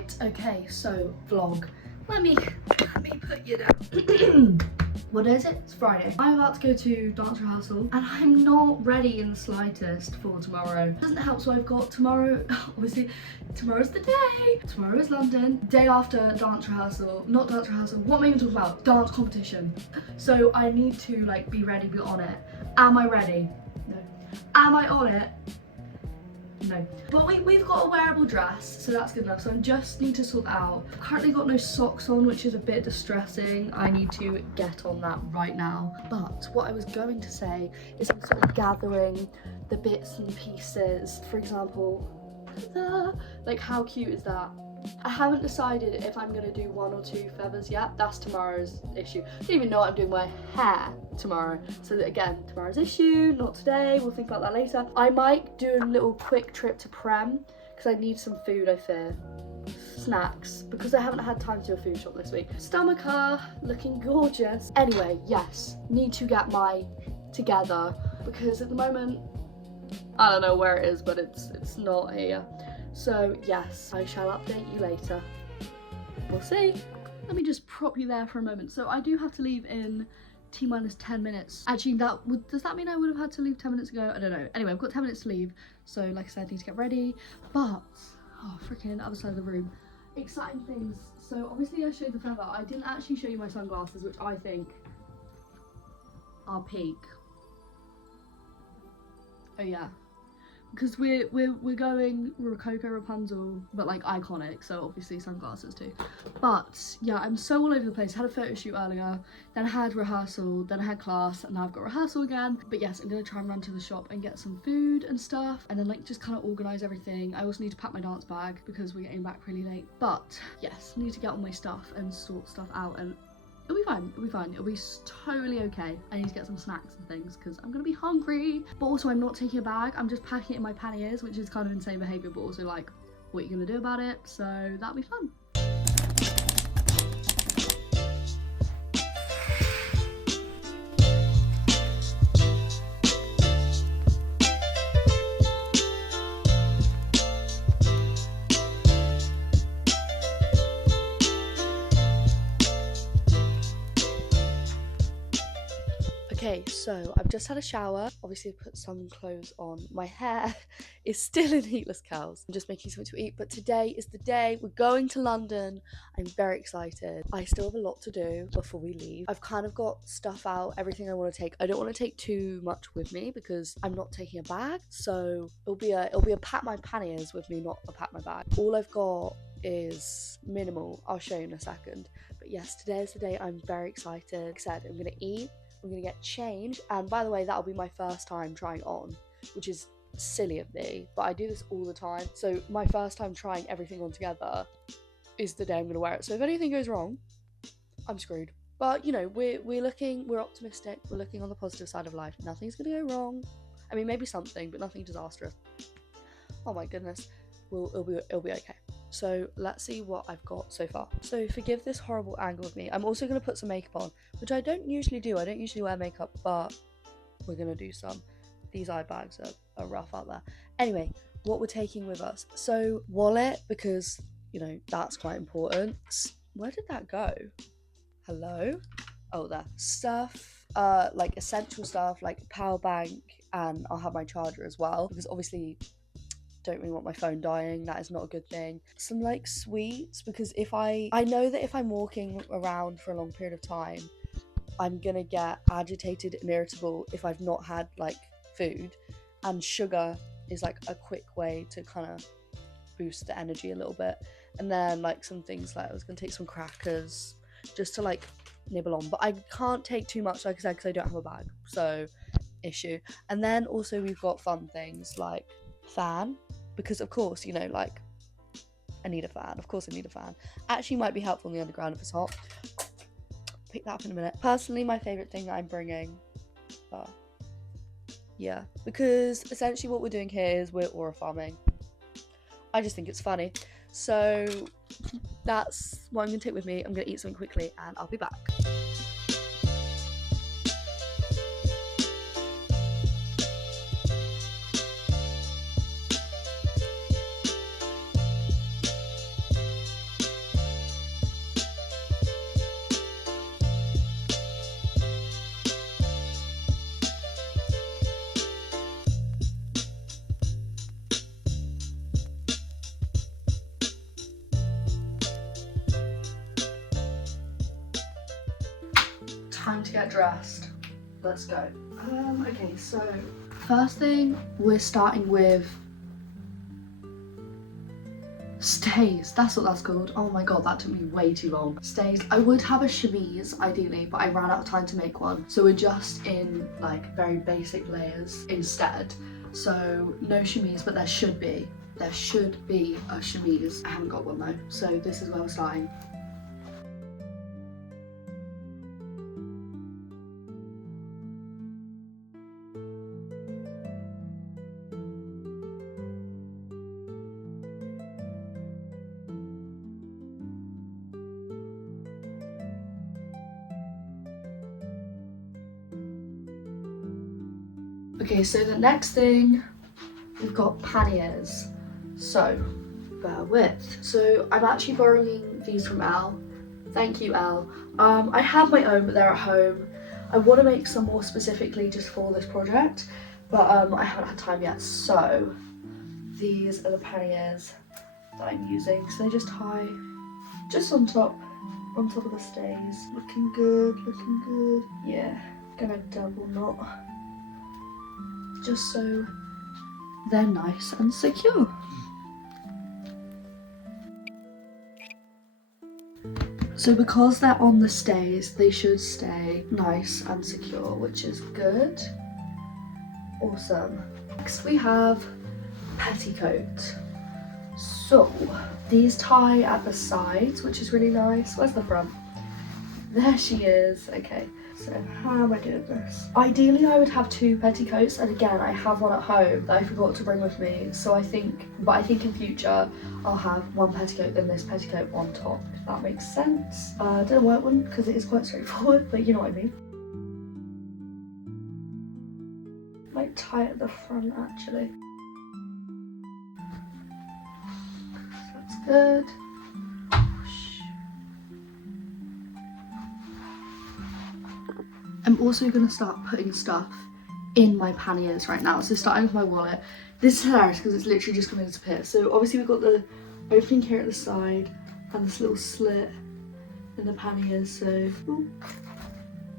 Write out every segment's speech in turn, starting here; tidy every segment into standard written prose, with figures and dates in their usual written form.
Right, okay, so vlog. Let me put you down. What is it? It's Friday. I'm about to go to dance rehearsal and I'm not ready in the slightest for tomorrow. It doesn't help, so I've got tomorrow, obviously, tomorrow's the day. Tomorrow is London. Day after dance rehearsal, not dance rehearsal, what am I even talking about? Dance competition. So I need to like be ready, be on it. Am I ready? No. Am I on it? No. But we've got a wearable dress, so that's good enough. So I just need to sort that out. I've currently got no socks on, which is a bit distressing. I need to get on that right now. But what I was going to say is I'm sort of gathering the bits and pieces. For example, like how cute is that? I haven't decided if I'm gonna do 1 or 2 feathers yet. That's tomorrow's issue. I don't even know what I'm doing my hair tomorrow. So that, again, tomorrow's issue, not today. We'll think about that later. I might do a little quick trip to Prem because I need some food, I fear. Snacks, because I haven't had time to do a food shop this week. Stomacher, looking gorgeous. Anyway, yes, need to get my together because at the moment, I don't know where it is, but it's not here. So yes, I shall update you later. We'll see. Let me just prop you there for a moment. So I do have to leave in T-minus 10 minutes. Actually, does that mean I would have had to leave 10 minutes ago? I don't know. Anyway, I've got 10 minutes to leave. So like I said, I need to get ready. But, oh, freaking other side of the room. Exciting things. So obviously I showed the feather. I didn't actually show you my sunglasses, which I think are peak. Oh yeah. Because we're going rococo Rapunzel, but like iconic, so obviously sunglasses too. But yeah, I'm so all over the place. I had a photo shoot earlier, then I had rehearsal, then I had class, and now I've got rehearsal again. But yes, I'm gonna try and run to the shop and get some food and stuff, and then like just kind of organise everything. I also need to pack my dance bag because we're getting back really late. But yes, I need to get all my stuff and sort stuff out, and it'll be fine, it'll be fine, it'll be totally okay. I need to get some snacks and things because I'm gonna be hungry. But also I'm not taking a bag, I'm just packing it in my panniers, which is kind of insane behaviour, but also like, what are you gonna do about it? So that'll be fun. Okay, so I've just had a shower. Obviously I've put some clothes on. My hair is still in heatless curls. I'm just making something to eat, but today is the day. We're going to London. I'm very excited. I still have a lot to do before we leave. I've kind of got stuff out, everything I want to take. I don't want to take too much with me because I'm not taking a bag. So it'll be a pack my panniers with me, not a pack my bag. All I've got is minimal. I'll show you in a second. But yes, today is the day. I'm very excited. Like I said, I'm gonna eat. I'm gonna get changed, and by the way, that'll be my first time trying on, which is silly of me, but I do this all the time. So my first time trying everything on together is the day I'm gonna wear it. So if anything goes wrong, I'm screwed. But you know, we're optimistic. We're looking on the positive side of life. Nothing's gonna go wrong. I mean, maybe something, but nothing disastrous. Oh my goodness, it'll be okay. So let's see what I've got so far. So forgive this horrible angle of me. I'm also going to put some makeup on, which I don't usually do. I don't usually wear makeup, but we're going to do some. These eye bags are rough out there. Anyway, what we're taking with us. So wallet, because, you know, that's quite important. Where did that go? Hello? Oh, there. Stuff, like essential stuff, like power bank, and I'll have my charger as well, because obviously don't really want my phone dying. That is not a good thing. Some like sweets, because I know that if I'm walking around for a long period of time, I'm gonna get agitated and irritable if I've not had like food, and sugar is like a quick way to kind of boost the energy a little bit. And then like some things, like I was gonna take some crackers just to like nibble on, but I can't take too much, like I said, because I don't have a bag, so issue. And then also we've got fun things like fan, because of course, you know, like I need a fan. Of course I need a fan. Actually might be helpful in the underground if it's hot. Pick that up in a minute. Personally, my favourite thing that I'm bringing, yeah, because essentially what we're doing here is we're aura farming. I just think it's funny. So that's what I'm going to take with me. I'm going to eat something quickly and I'll be back. time to get dressed. Let's go. Okay, so first thing, we're starting with stays. That's what that's called. Oh my god, that took me way too long. Stays. I would have a chemise ideally, but I ran out of time to make one, so we're just in like very basic layers instead. So no chemise, but there should be a chemise. I haven't got one though, so this is where we're starting. Okay, so the next thing, we've got panniers. So, bear with. So I'm actually borrowing these from Elle. Thank you, Elle. I have my own, but they're at home. I want to make some more specifically just for this project, but I haven't had time yet. So these are the panniers that I'm using. So they just tie just on top of the stays. Looking good, looking good. Yeah, gonna double knot, just so they're nice and secure. So because they're on the stays, they should stay nice and secure, which is good. Awesome. Next we have petticoat. So these tie at the sides, which is really nice. Where's the front? There she is. Okay, so how am I doing this? Ideally I would have two petticoats, and again I have one at home that I forgot to bring with me, so I think in future I'll have one petticoat then this petticoat on top, if that makes sense. I don't know why it wouldn't, because it is quite straightforward, but you know what I mean. Might tie it at the front actually. So that's good. I'm also going to start putting stuff in my panniers right now. So starting with my wallet. This is hilarious because it's literally just going to disappear. So obviously we've got the opening here at the side and this little slit in the panniers. So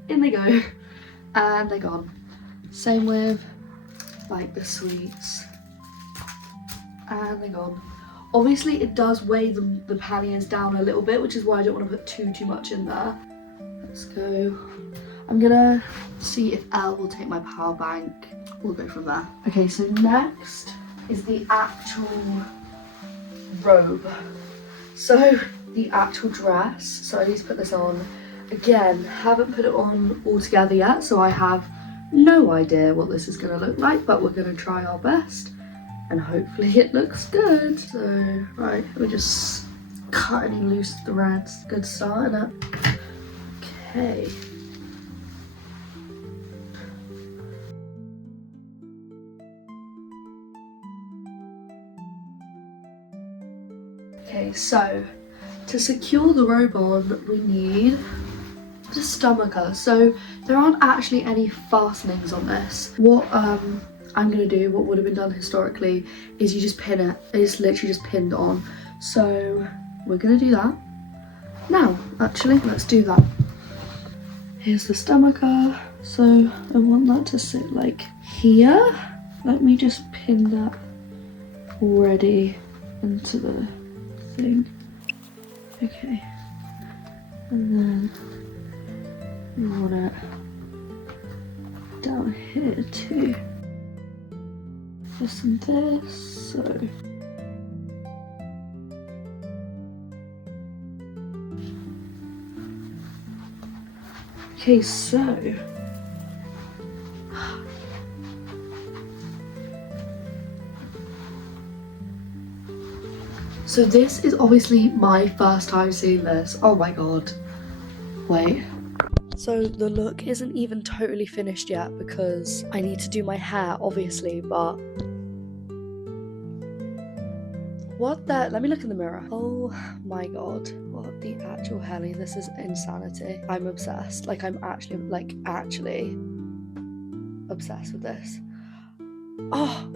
in they go and they're gone. Same with like the sweets and they're gone. Obviously it does weigh the panniers down a little bit, which is why I don't want to put too much in there. Let's go. I'm gonna see if Elle will take my power bank. We'll go from there. Okay, so next is the actual robe. So the actual dress. So I need to put this on. Again, haven't put it on all together yet, so I have no idea what this is gonna look like, but we're gonna try our best and hopefully it looks good. So, right, let me just cut any loose threads. Good start, innit? Okay. Okay, so to secure the robe on, we need the stomacher. So there aren't actually any fastenings on this. What I'm gonna do, what would have been done historically, is you just pin it. It's literally just pinned on. So we're gonna do that now. Actually, let's do that. Here's the stomacher. So I want that to sit like here. Let me just pin that already into the thing. Okay, and then we want it down here too. This and this. So okay, so this is obviously my first time seeing this. Oh my god. Wait. So the look isn't even totally finished yet because I need to do my hair, obviously, but what the? Let me look in the mirror. Oh my god. What the actual helly? This is insanity. I'm obsessed. Like, I'm actually obsessed with this. Oh.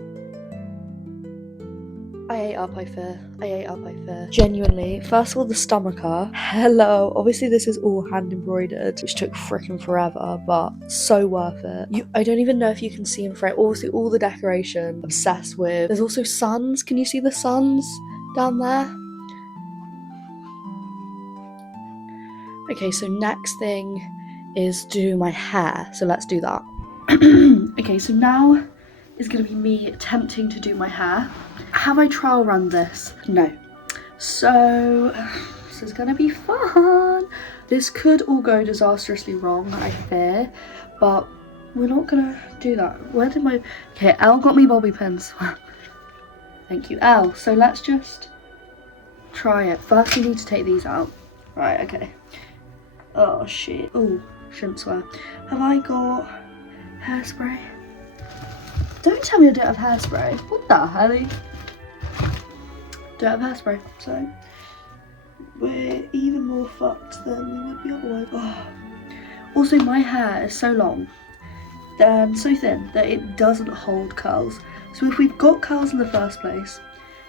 I ate up, I fear. I ate up, I fear. Genuinely, first of all, the stomacher. Hello. Obviously, this is all hand embroidered, which took freaking forever, but so worth it. I don't even know if you can see in frame. Obviously, all the decoration. Obsessed with. There's also suns. Can you see the suns down there? Okay, so next thing is do my hair. So let's do that. Okay, so now is gonna be me attempting to do my hair. Have I trial run this? No. So this is gonna be fun. This could all go disastrously wrong, I fear, but we're not gonna do that. Where did my, okay, Elle got me bobby pins. Thank you, Elle. So let's just try it. First we need to take these out. Right, okay. Oh shit. Oh, shouldn't swear. Have I got hairspray? Don't tell me I don't have hairspray. What the hell? Don't have hairspray, so we're even more fucked than we would be otherwise. Oh. Also, my hair is so long and so thin that it doesn't hold curls. So if we've got curls in the first place,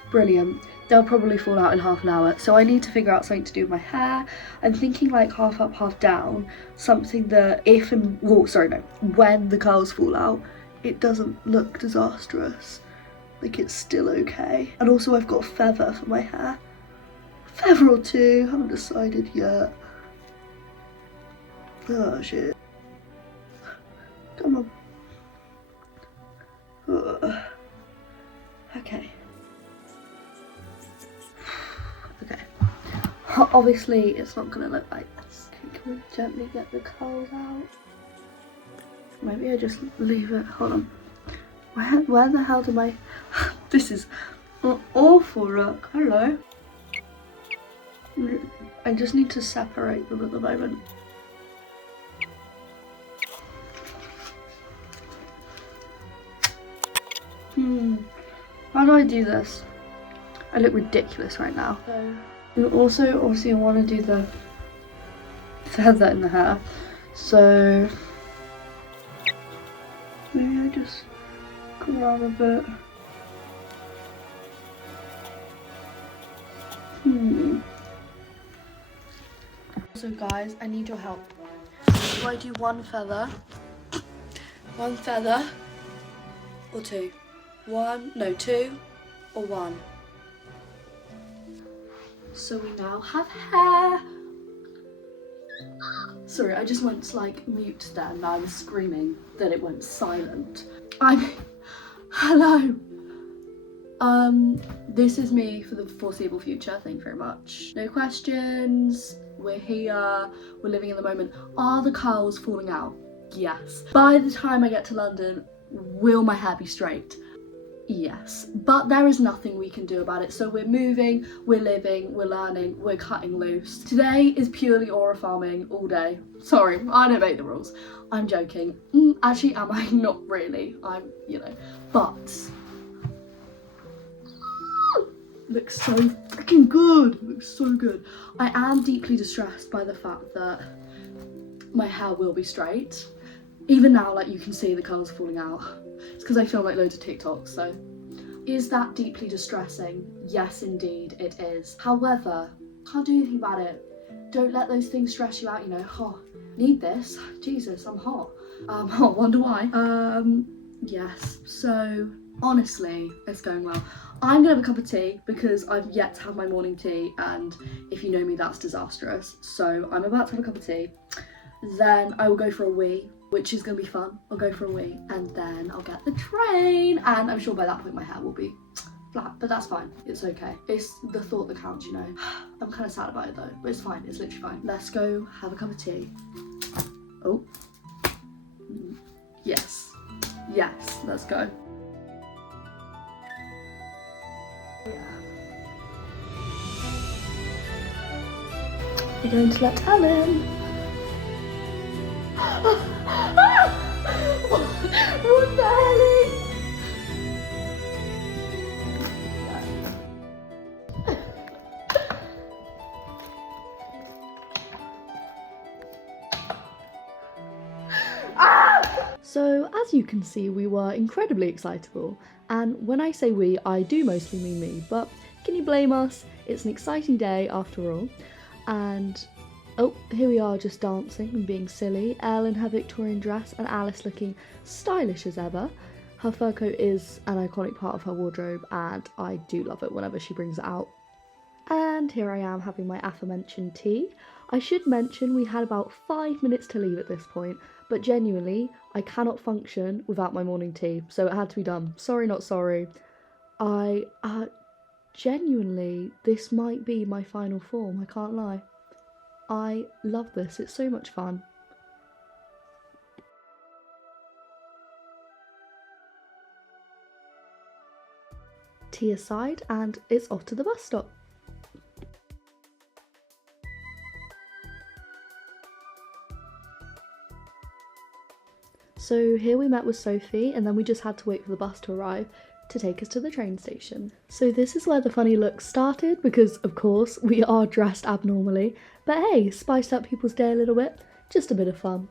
brilliant. They'll probably fall out in half an hour. So I need to figure out something to do with my hair. I'm thinking like half up, half down. Something that if and, well, sorry, no, when the curls fall out, it doesn't look disastrous. Like it's still okay. And also I've got a feather for my hair. Feather or two, haven't decided yet. Oh shit. Come on. Ugh. Okay. Okay. Obviously it's not gonna look like this. Okay, can we gently get the curls out? Maybe I just leave it, hold on. Where the hell did my, this is an awful look. Hello. I just need to separate them at the moment. How do I do this? I look ridiculous right now. So, and also, obviously I want to do the feather in the hair. So, maybe I just grab a bit. So guys, I need your help. Do I do one feather, or two? Two or one? So we now have hair. Sorry, I just went like mute there and I was screaming that it went silent. Hello. This is me for the foreseeable future, thank you very much. No questions, we're here, we're living in the moment. Are the curls falling out? Yes. By the time I get to London, will my hair be straight? Yes, but there is nothing we can do about it. So we're moving, we're living, we're learning, we're cutting loose. Today is purely aura farming all day. Sorry, I don't make the rules. I'm joking. Actually, am I? Not really. I'm, you know, but looks so freaking good. Looks so good. I am deeply distressed by the fact that my hair will be straight. Even now, like you can see the colours falling out. It's because I film like loads of TikToks, so. Is that deeply distressing? Yes, indeed, it is. However, can't do anything about it. Don't let those things stress you out, you know. Oh, need this. Jesus, I'm hot. Oh, wonder why. Yes, so honestly, it's going well. I'm gonna have a cup of tea because I've yet to have my morning tea, and if you know me, that's disastrous. So I'm about to have a cup of tea. Then I will go for a wee, which is gonna be fun. I'll go for a wee and then I'll get the train, and I'm sure by that point my hair will be flat, but that's fine. It's okay. It's the thought that counts, you know. I'm kind of sad about it though, but it's fine. It's literally fine. Let's go have a cup of tea. Oh. Yes. Yes, let's go. Yeah. We're going to let Elle in. What the hell? So as you can see, we were incredibly excitable, and when I say we, I do mostly mean me, but can you blame us? It's an exciting day after all. And oh, here we are just dancing and being silly, Elle in her Victorian dress and Alice looking stylish as ever. Her fur coat is an iconic part of her wardrobe and I do love it whenever she brings it out. And here I am having my aforementioned tea. I should mention we had about 5 minutes to leave at this point, but genuinely, I cannot function without my morning tea, so it had to be done. Sorry, not sorry. Genuinely, this might be my final form, I can't lie. I love this, it's so much fun. Tea aside, and it's off to the bus stop. So here we met with Sophie and then we just had to wait for the bus to arrive to take us to the train station. So this is where the funny looks started because of course we are dressed abnormally, but hey, spiced up people's day a little bit, just a bit of fun.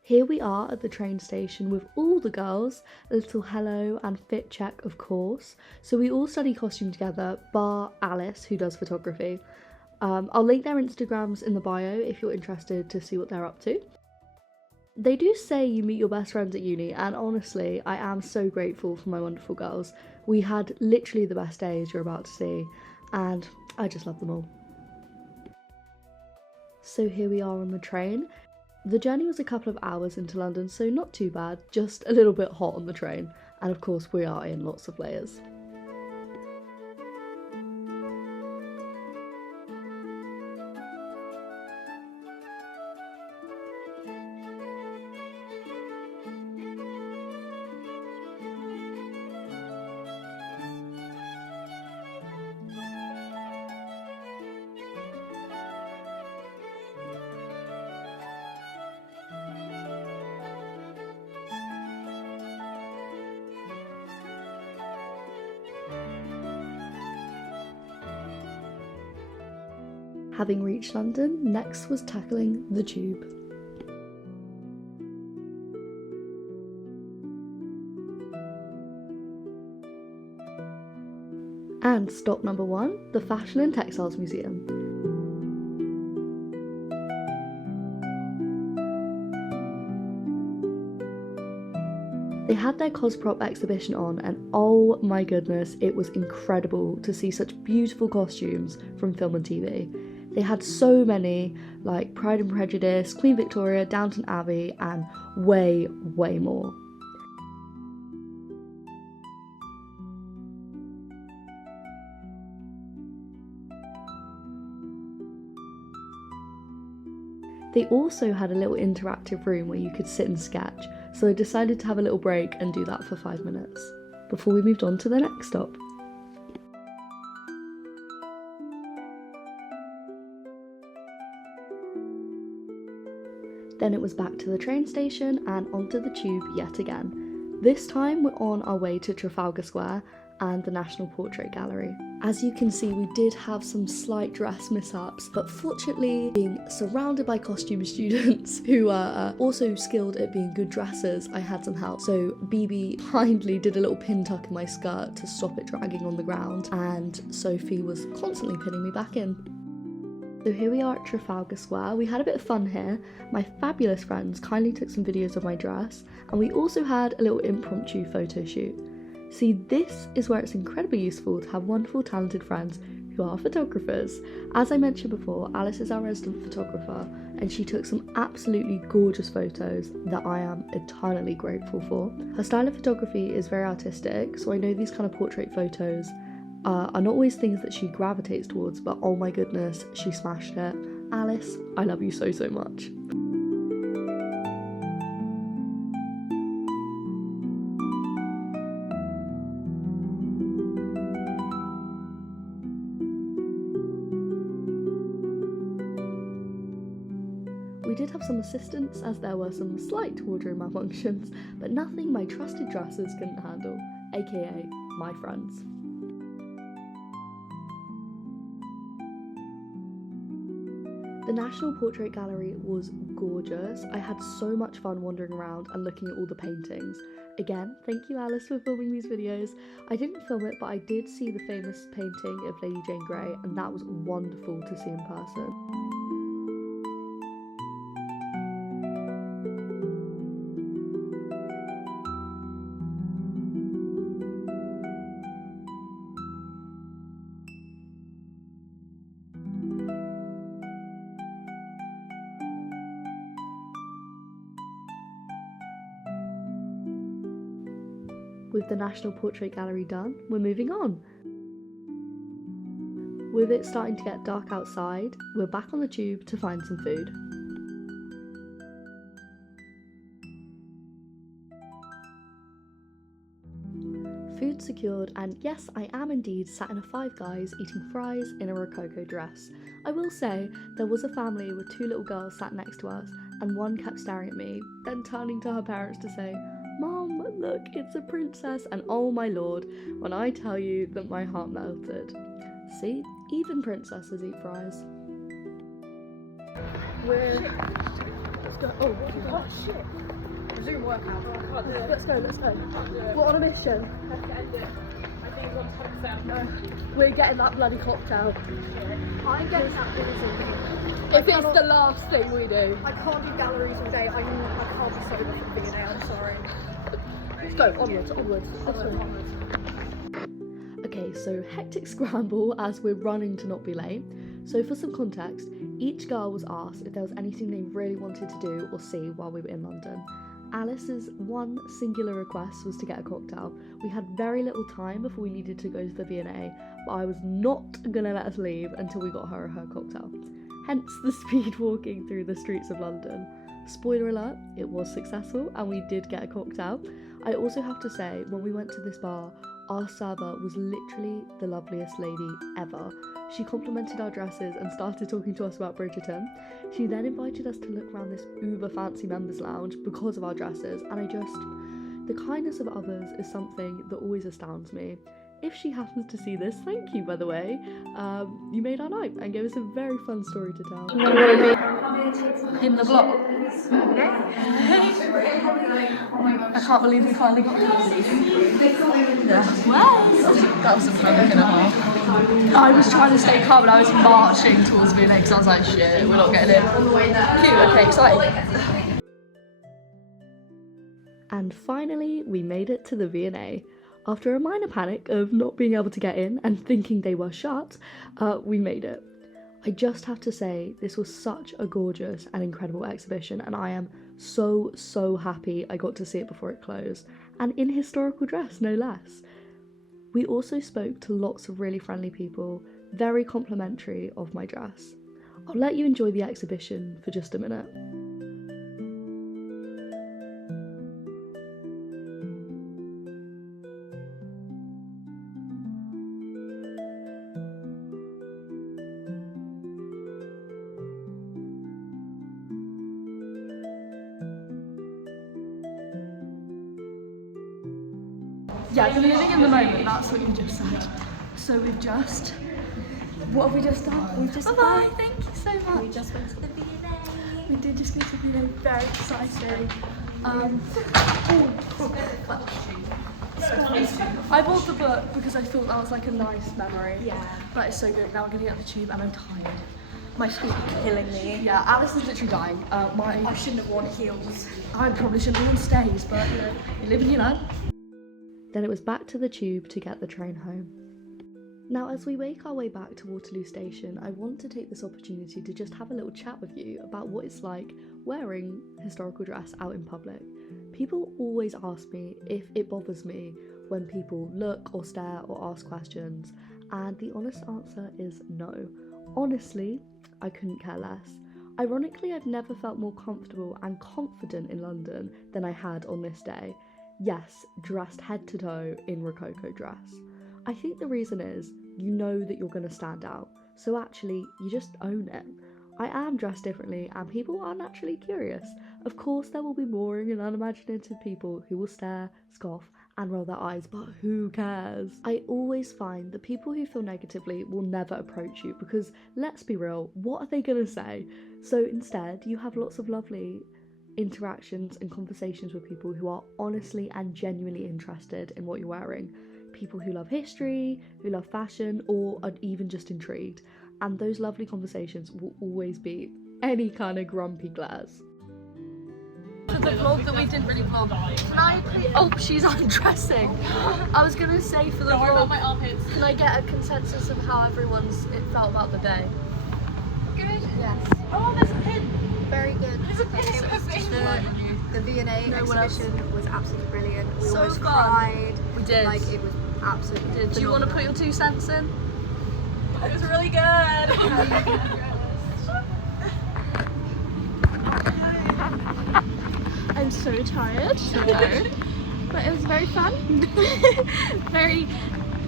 Here we are at the train station with all the girls, a little hello and fit check of course. So we all study costume together, bar Alice who does photography. I'll link their Instagrams in the bio if you're interested to see what they're up to. They do say you meet your best friends at uni, and honestly, I am so grateful for my wonderful girls. We had literally the best days you're about to see, and I just love them all. So here we are on the train. The journey was a couple of hours into London, so not too bad, just a little bit hot on the train, and of course we are in lots of layers. Having reached London, next was tackling the tube. And stop number 1, the Fashion and Textiles Museum. They had their Cosprop exhibition on and oh my goodness, it was incredible to see such beautiful costumes from film and TV. They had so many, like Pride and Prejudice, Queen Victoria, Downton Abbey, and way, way more. They also had a little interactive room where you could sit and sketch, so I decided to have a little break and do that for 5 minutes, before we moved on to the next stop. Then it was back to the train station and onto the tube yet again. This time we're on our way to Trafalgar Square and the National Portrait Gallery. As you can see, we did have some slight dress mishaps, but fortunately, being surrounded by costume students who are also skilled at being good dressers, I had some help. So BB kindly did a little pin tuck in my skirt to stop it dragging on the ground, and Sophie was constantly pinning me back in. So here we are at Trafalgar Square. We had a bit of fun here. My fabulous friends kindly took some videos of my dress, and we also had a little impromptu photo shoot. See, this is where it's incredibly useful to have wonderful, talented friends who are photographers. As I mentioned before, Alice is our resident photographer, and she took some absolutely gorgeous photos that I am eternally grateful for. Her style of photography is very artistic, so I know these kind of portrait photos are not always things that she gravitates towards, but oh my goodness, she smashed it. Alice, I love you so, so much. We did have some assistance as there were some slight wardrobe malfunctions, but nothing my trusted dressers couldn't handle, aka my friends. The National Portrait Gallery was gorgeous. I had so much fun wandering around and looking at all the paintings. Again, thank you Alice for filming these videos. I didn't film it, but I did see the famous painting of Lady Jane Grey, and that was wonderful to see in person. With the National Portrait Gallery done, we're moving on. With it starting to get dark outside, we're back on the tube to find some food. Food secured, and yes, I am indeed sat in a Five Guys eating fries in a rococo dress. I will say, there was a family with two little girls sat next to us, and one kept staring at me, then turning to her parents to say, "Mom, look, it's a princess," and oh my lord, when I tell you that my heart melted. See, even princesses eat fries. Let's go. Oh shit. Zoom workout. Let's go. We're on a mission. No, we're getting that bloody cocktail. I'm getting that busy. If it's the last thing we do. I can't do galleries all day. I can't be sober for V&A, I'm sorry. Let's go, onwards. Okay, so hectic scramble as we're running to not be late. So for some context, each girl was asked if there was anything they really wanted to do or see while we were in London. Alice's one singular request was to get a cocktail. We had very little time before we needed to go to the V&A, but I was not gonna let us leave until we got her cocktail. Hence the speed walking through the streets of London. Spoiler alert, it was successful and we did get a cocktail. I also have to say, when we went to this bar, our server was literally the loveliest lady ever. She complimented our dresses and started talking to us about Bridgerton. She then invited us to look around this uber fancy members lounge because of our dresses, and the kindness of others is something that always astounds me. If she happens to see this, thank you by the way. You made our night and gave us a very fun story to tell. In the vlog. I can't believe we finally got this. Well, that was a fun and a half. I was trying to stay calm and I was marching towards V&A because I was like, shit, we're not getting in. Cute, okay, exciting. And finally, we made it to the V&A. After a minor panic of not being able to get in and thinking they were shut, we made it. I just have to say, this was such a gorgeous and incredible exhibition, and I am so happy I got to see it before it closed, and in historical dress, no less. We also spoke to lots of really friendly people, very complimentary of my dress. I'll let you enjoy the exhibition for just a minute. Yeah, the living in the moment, that's what you just said. So what have we just done? We've just bye-bye, thank you so much. We just went to the V&A. We did just go to the V&A, very exciting. I bought the book because I thought that was like a nice memory. Yeah. But it's so good, now I'm gonna get the tube and I'm tired. My feet are killing me. Yeah, Alice is literally dying. I shouldn't have worn heels. I probably shouldn't have worn stays, but you know, you live and you learn. Then it was back to the tube to get the train home. Now, as we make our way back to Waterloo Station, I want to take this opportunity to just have a little chat with you about what it's like wearing historical dress out in public. People always ask me if it bothers me when people look or stare or ask questions, and the honest answer is no. Honestly, I couldn't care less. Ironically, I've never felt more comfortable and confident in London than I had on this day. Yes, dressed head to toe in rococo dress. I think the reason is, you know that you're going to stand out, so actually, you just own it. I am dressed differently and people are naturally curious. Of course, there will be boring and unimaginative people who will stare, scoff, and roll their eyes, but who cares? I always find that people who feel negatively will never approach you because, let's be real, what are they gonna say? So instead, you have lots of lovely interactions and conversations with people who are honestly and genuinely interested in what you're wearing. People who love history, who love fashion, or are even just intrigued. And those lovely conversations will always beat any kind of grumpy glares. For the vlog that we didn't really vlog, can I please... Oh, she's undressing. I was gonna say for the vlog, my armpits. Can I get a consensus of how it felt about the day? Good? Yes. Oh, there's a pin. Very good. There's a pin. The V&A exhibition was absolutely brilliant. We So almost fun. cried. We did. Like, it was absolutely Do you want to put your 2 cents in? It was really good. I'm so tired. But it was very fun. Very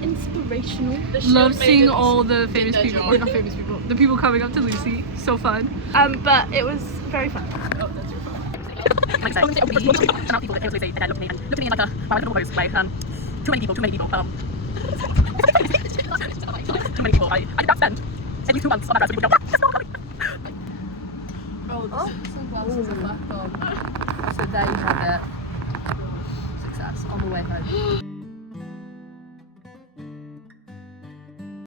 inspirational. Love seeing all the famous people, or not famous people, the people coming up to Lucy. So fun. But it was very fun. Too many people. Too many people. I did not spend at least 2 months on that dress. Sunglasses are back on. So there you have it. Success on the way home.